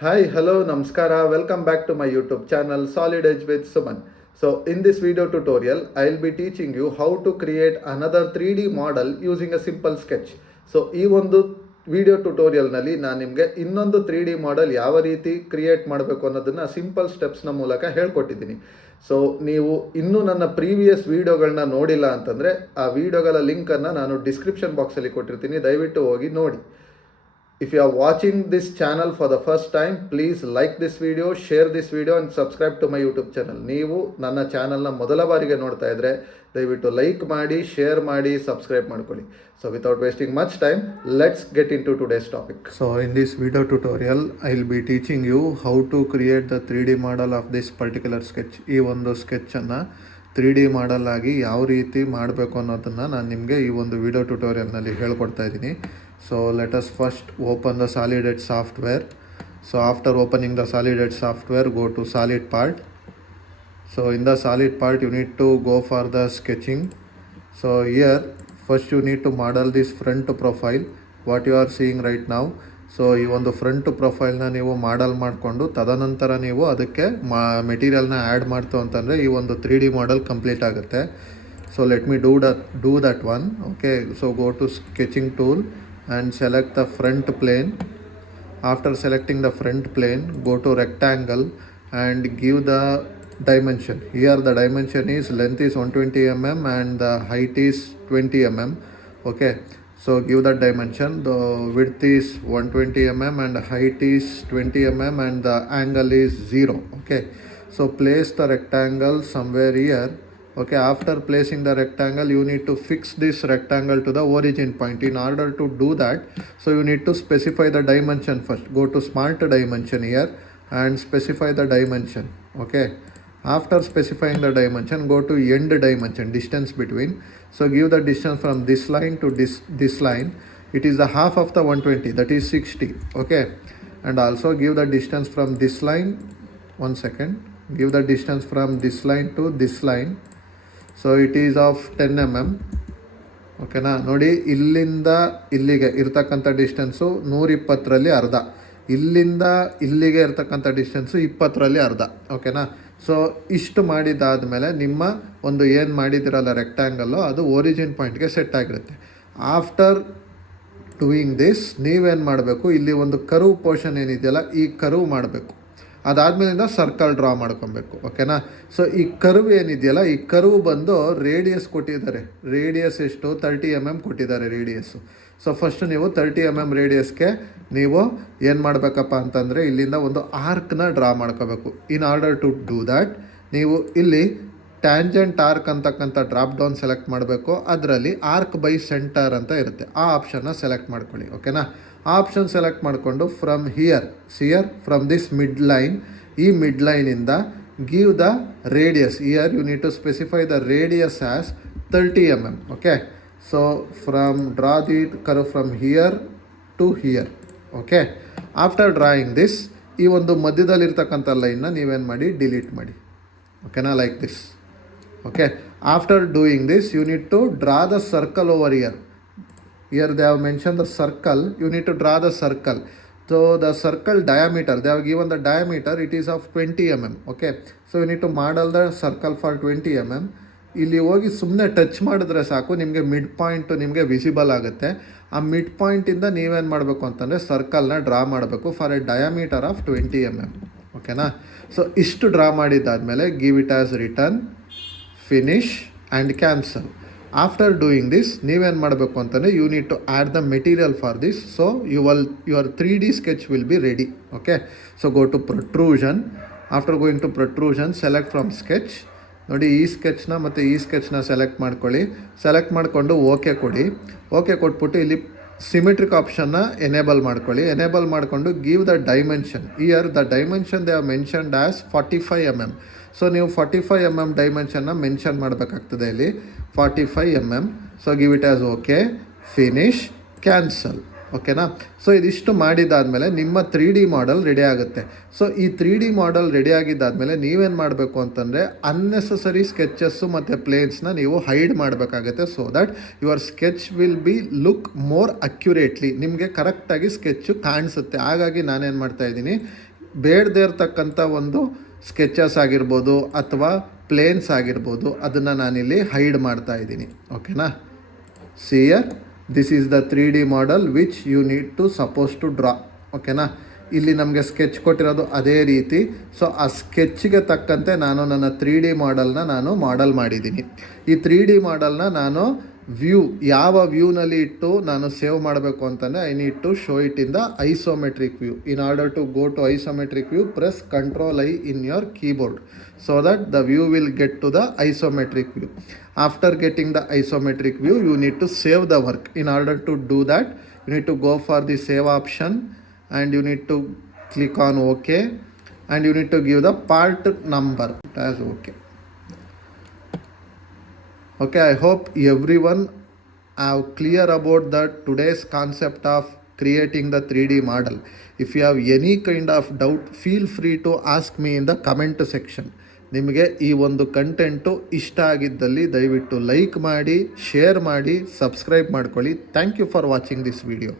Hi, hello, Namaskara. Welcome back to my YouTube channel Solid Edge with Suman. So in this video tutorial, I'll be teaching you how to create another 3D model using a simple sketch. So ಈ ಒಂದು video ಟ್ಯುಟೋರಿಯಲ್ನಲ್ಲಿ ನಾನು ನಿಮಗೆ ಇನ್ನೊಂದು 3D model ಯಾವ ರೀತಿ create ಮಾಡಬೇಕು ಅನ್ನೋದನ್ನು simple ಸ್ಟೆಪ್ಸ್ನ ಮೂಲಕ ಹೇಳ್ಕೊಟ್ಟಿದ್ದೀನಿ. ಸೊ ನೀವು ಇನ್ನೂ ನನ್ನ ಪ್ರೀವಿಯಸ್ ವೀಡಿಯೋಗಳನ್ನ ನೋಡಿಲ್ಲ ಅಂತಂದರೆ ಆ ವಿಡಿಯೋಗಳ ಲಿಂಕನ್ನು ನಾನು ಡಿಸ್ಕ್ರಿಪ್ಷನ್ ಬಾಕ್ಸಲ್ಲಿ ಕೊಟ್ಟಿರ್ತೀನಿ, ದಯವಿಟ್ಟು ಹೋಗಿ ನೋಡಿ. If you are watching this channel for the first time, please like this video, share this video and subscribe to my YouTube channel. ನೀವು ನನ್ನ ಚಾನಲ್ನ ಮೊದಲ ಬಾರಿಗೆ ನೋಡ್ತಾ ಇದ್ದರೆ ದಯವಿಟ್ಟು ಲೈಕ್ ಮಾಡಿ, ಶೇರ್ ಮಾಡಿ, ಸಬ್ಸ್ಕ್ರೈಬ್ ಮಾಡ್ಕೊಳ್ಳಿ. So without wasting much time, let's get into today's topic. So in this video tutorial, I'll be teaching you how to create the 3D model of this particular sketch. ಈ ಒಂದು ಸ್ಕೆಚ್ಚನ್ನು 3D ಮಾಡಲ್ ಆಗಿ ಯಾವ ರೀತಿ ಮಾಡಬೇಕು ಅನ್ನೋದನ್ನು ನಾನು ನಿಮಗೆ ಈ ಒಂದು ವಿಡಿಯೋ ಟ್ಯುಟೋರಿಯಲ್ನಲ್ಲಿ ಹೇಳ್ಕೊಡ್ತಾ ಇದ್ದೀನಿ. So let us first open the Solid Edge software. So after opening the Solid Edge software, go to solid part. So in the solid part you need to go for the sketching. So here first you need to model this front profile what you are seeing right now. So ಈ ಒಂದು front ಪ್ರೊಫೈಲ್ನ ನೀವು ಮಾಡಲ್ ಮಾಡಿಕೊಂಡು ತದನಂತರ ನೀವು ಅದಕ್ಕೆ ಮೆಟೀರಿಯಲ್ನ add ಮಾಡ್ತು ಅಂತಂದರೆ ಈ ಒಂದು 3D ಮಾಡೆಲ್ ಕಂಪ್ಲೀಟ್ ಆಗುತ್ತೆ. So let me do that one. Okay, so go to sketching tool and select the front plane. After selecting the front plane, go to rectangle and give the dimension. Here the dimension is length is 120 mm and the height is 20 mm. Okay, so give that dimension. The width is 120 mm and height is 20 mm and the angle is 0. Okay, so place the rectangle somewhere here. Okay, after placing the rectangle you need to fix this rectangle to the origin point. In order to do that, so you need to specify the dimension first. Go to smart dimension here and specify the dimension. Okay, after specifying the dimension, go to end dimension, distance between. So give the distance from this line to this line. It is the half of the 120, that is 60. Okay, and also give the distance from this line. One second, give the distance from this line to this line. So it is of 10 mm. ಓಕೆನಾ, ನೋಡಿ ಇಲ್ಲಿಂದ ಇಲ್ಲಿಗೆ ಇರ್ತಕ್ಕಂಥ distance 120ರಲ್ಲಿ ಅರ್ಧ, ಇಲ್ಲಿಂದ ಇಲ್ಲಿಗೆ ಇರ್ತಕ್ಕಂಥ distance 20ರಲ್ಲಿ ಅರ್ಧ. ಓಕೆನಾ, ಸೊ ಇಷ್ಟು ಮಾಡಿದ್ದಾದಮೇಲೆ ನಿಮ್ಮ ಒಂದು ಏನು ಮಾಡಿದಿರಲ್ಲ ರೆಕ್ಟ್ಯಾಂಗಲ್ಲು ಅದು ಒರಿಜಿನ್ ಪಾಯಿಂಟ್ಗೆ ಸೆಟ್ ಆಗಿರುತ್ತೆ. ಆಫ್ಟರ್ ಡೂಯಿಂಗ್ ದಿಸ್ ನೀವೇನು ಮಾಡಬೇಕು, ಇಲ್ಲಿ ಒಂದು ಕರ್ವ್ ಪೋರ್ಷನ್ ಏನಿದೆಯಲ್ಲ ಈ ಕರ್ವ್ ಮಾಡಬೇಕು. ಅದಾದಮೇಲಿಂದ ಸರ್ಕಲ್ ಡ್ರಾ ಮಾಡ್ಕೊಬೇಕು. ಓಕೆನಾ, ಸೊ ಈ ಕರ್ವ್ ಏನಿದೆಯಲ್ಲ ಈ ಕರ್ವ್ ಬಂದು ರೇಡಿಯಸ್ ಕೊಟ್ಟಿದ್ದಾರೆ. ರೇಡಿಯಸ್ ಎಷ್ಟು 30 mm ಕೊಟ್ಟಿದ್ದಾರೆ ರೇಡಿಯಸ್ಸು. ಸೊ ಫಸ್ಟ್ ನೀವು 30 mm ರೇಡಿಯಸ್ಗೆ ನೀವು ಏನು ಮಾಡಬೇಕಪ್ಪ ಅಂತಂದರೆ ಇಲ್ಲಿಂದ ಒಂದು ಆರ್ಕ್ನ ಡ್ರಾ ಮಾಡ್ಕೋಬೇಕು. In order to do that ನೀವು ಇಲ್ಲಿ ಟ್ಯಾಂಜೆಂಟ್ ಆರ್ಕ್ ಅಂತಕ್ಕಂಥ ಡ್ರಾಪ್ ಡೌನ್ ಸೆಲೆಕ್ಟ್ ಮಾಡಬೇಕು. ಅದರಲ್ಲಿ ಆರ್ಕ್ ಬೈ ಸೆಂಟರ್ ಅಂತ ಇರುತ್ತೆ, ಆ ಆಪ್ಷನ್ನ ಸೆಲೆಕ್ಟ್ ಮಾಡ್ಕೊಳ್ಳಿ. ಓಕೆನಾ, ಆಪ್ಷನ್ ಸೆಲೆಕ್ಟ್ ಮಾಡಿಕೊಂಡು from from this mid line, ಈ ಮಿಡ್ ಲೈನಿಂದ give the radius. Here you need to specify the radius as 30 mm. Okay, so from draw the curve from here to here. Okay, after drawing this ಈ ಒಂದು ಮಧ್ಯದಲ್ಲಿರ್ತಕ್ಕಂಥ ಲೈನ್ನ ನೀವೇನು ಮಾಡಿ delete ಮಾಡಿ. ಓಕೆನಾ, like this. Okay, after doing this you need to draw the circle over here. Here they have mentioned the circle, you need to draw the circle. So the circle diameter, they have given the diameter, it is of 20 mm. Okay, so you need to model the circle for 20 mm. ಇಲ್ಲಿ ಹೋಗಿ ಸುಮ್ಮನೆ touch ಮಾಡಿದ್ರೆ ಸಾಕು, ನಿಮಗೆ mid point ನಿಮಗೆ visible ಆಗುತ್ತೆ. ಆ mid ಪಾಯಿಂಟಿಂದ ನೀವೇನು ಮಾಡಬೇಕು ಅಂತಂದರೆ ಸರ್ಕಲ್ನ ಡ್ರಾ ಮಾಡಬೇಕು for a diameter of 20 mm. ಓಕೆನಾ, ಸೊ ಇಷ್ಟು ಡ್ರಾ ಮಾಡಿದ್ದಾದಮೇಲೆ give it as return, finish and cancel. After doing this ನೀವೇನು ಮಾಡಬೇಕು ಅಂತಂದರೆ you need to add the material for this. So your 3D sketch will be ready. Okay, so go to protrusion. After going to protrusion select from sketch. ನೋಡಿ ಈ ಸ್ಕೆಚ್ನ ಮತ್ತು ಈ ಸ್ಕೆಚ್ನ select ಮಾಡ್ಕೊಳ್ಳಿ. ಸೆಲೆಕ್ಟ್ ಮಾಡಿಕೊಂಡು ಓಕೆ ಕೊಡಿ. ಓಕೆ ಕೊಟ್ಬಿಟ್ಟು ಇಲ್ಲಿ ಸಿಮೆಟ್ರಿಕ್ ಆಪ್ಷನ್ನ ಎನೇಬಲ್ ಮಾಡ್ಕೊಳ್ಳಿ. ಎನೇಬಲ್ ಮಾಡಿಕೊಂಡು give the dimension. Here the dimension they have mentioned as 45 mm. So ನೀವು 45 mm ಡೈಮೆನ್ಷನ್ನ ಮೆನ್ಷನ್ ಮಾಡಬೇಕಾಗ್ತದೆ ಇಲ್ಲಿ, 45 mm. So give it as okay, finish, cancel. ಓಕೆನಾ, ಸೊ ಇದಿಷ್ಟು ಮಾಡಿದ್ದಾದಮೇಲೆ ನಿಮ್ಮ 3D ಮಾಡೆಲ್ ರೆಡಿ ಆಗುತ್ತೆ. ಸೊ ಈ 3D ಮಾಡೆಲ್ ರೆಡಿ ಆಗಿದ್ದಾದಮೇಲೆ ನೀವೇನು ಮಾಡಬೇಕು ಅಂತಂದರೆ ಅನ್ನೆಸಸರಿ ಸ್ಕೆಚಸ್ಸು ಮತ್ತು ಪ್ಲೇನ್ಸ್ನ ನೀವು ಹೈಡ್ ಮಾಡಬೇಕಾಗತ್ತೆ. So that your sketch will be look more accurately, ನಿಮಗೆ ಕರೆಕ್ಟಾಗಿ ಸ್ಕೆಚ್ಚು ಕಾಣಿಸುತ್ತೆ. ಹಾಗಾಗಿ ನಾನೇನು ಮಾಡ್ತಾಯಿದ್ದೀನಿ, ಬೇಡದೇ ಇರತಕ್ಕಂಥ ಒಂದು ಸ್ಕೆಚಸ್ ಆಗಿರ್ಬೋದು ಅಥವಾ ಪ್ಲೇನ್ಸ್ ಆಗಿರ್ಬೋದು ಅದನ್ನು ನಾನಿಲ್ಲಿ ಹೈಡ್ ಮಾಡ್ತಾ ಇದ್ದೀನಿ. ಓಕೆನಾ. See here this is the 3D model which you need to suppose to draw. ಓಕೆನಾ. ಇಲ್ಲಿ ನಮಗೆ ಸ್ಕೆಚ್ ಕೊಟ್ಟಿರೋದು ಅದೇ ರೀತಿ. ಸೊ ಆ ಸ್ಕೆಚ್ಗೆ ತಕ್ಕಂತೆ ನಾನು ನನ್ನ 3D ಮಾಡೆಲ್ನ ನಾನು ಮಾಡೆಲ್ ಮಾಡಿದ್ದೀನಿ. ಈ 3D ಮಾಡೆಲ್ನ ನಾನು ಯಾವ ವ್ಯೂನಲ್ಲಿ ಇಟ್ಟು ನಾನು ಸೇವ್ ಮಾಡಬೇಕು ಅಂತಂದರೆ I need to show it in the isometric view. In order to go to isometric view, press Ctrl+I in your keyboard so that the view will get to the isometric view. After getting the isometric view, you need to save the work. In order to do that, you need to go for the save option and you need to click on OK and you need to give the part number as OK. Okay, I hope everyone are clear about the today's concept of creating the 3D model. If you have any kind of doubt, feel free to ask me in the comment section. ನಿಮಗೆ ಈ ಒಂದು content ಇಷ್ಟ ಆಗಿದ್ದಲ್ಲಿ ದಯವಿಟ್ಟು like ಮಾಡಿ, share ಮಾಡಿ, subscribe ಮಾಡ್ಕೊಳ್ಳಿ. Thank you for watching this video.